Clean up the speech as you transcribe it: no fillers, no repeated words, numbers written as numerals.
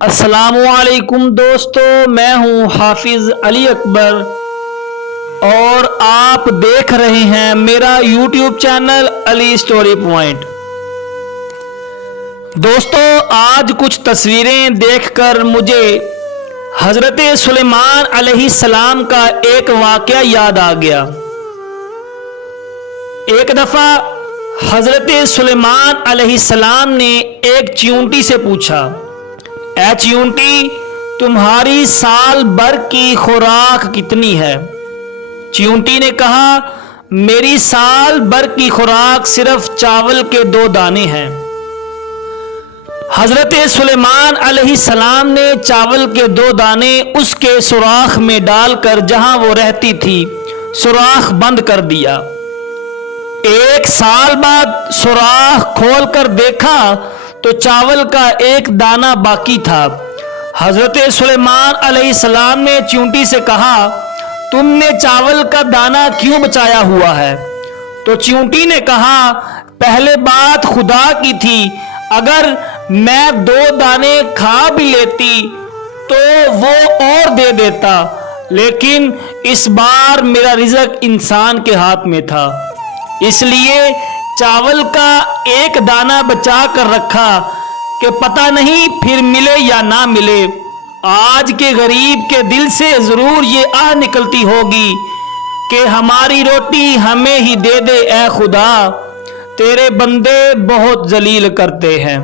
अस्सलामुअलैकुम दोस्तों, मैं हूं हाफिज अली अकबर और आप देख रहे हैं मेरा YouTube channel Ali story point. दोस्तों, आज कुछ तस्वीरें देखकर मुझे हजरत सुलेमान अलैहिस्सलाम का एक वाक़या याद आ गया। एक दफा हजरत सुलेमान अलैहिस्सलाम ने एक चींटी से पूछा, ऐ चींटी, तुम्हारी साल भर की खुराक कितनी है? चींटी ने कहा, मेरी साल भर की खुराक सिर्फ चावल के 2 दाने हैं। हजरत सुलेमान अलैहिस्सलाम ने चावल के 2 दाने उसके सुराख में डालकर जहां वो रहती थी सुराख बंद कर दिया। 1 साल बाद सुराख खोलकर देखा तो चावल का 1 दाना बाकी था। हजरत सुलेमान अलैहिस्सलाम ने चींटी से कहा, तुमने चावल का दाना क्यों बचाया हुआ है? तो चींटी ने कहा, पहले बात खुदा की थी, अगर मैं 2 दाने खा भी लेती तो वो और दे देता, लेकिन इस बार मेरा रिज़्क इंसान के हाथ में था, इसलिए चावल का 1 दाना बचा कर रखा कि पता नहीं फिर मिले या ना मिले। आज के गरीब के दिल से जरूर ये आह निकलती होगी कि हमारी रोटी हमें ही दे दे ऐ खुदा, तेरे बंदे बहुत जलील करते हैं।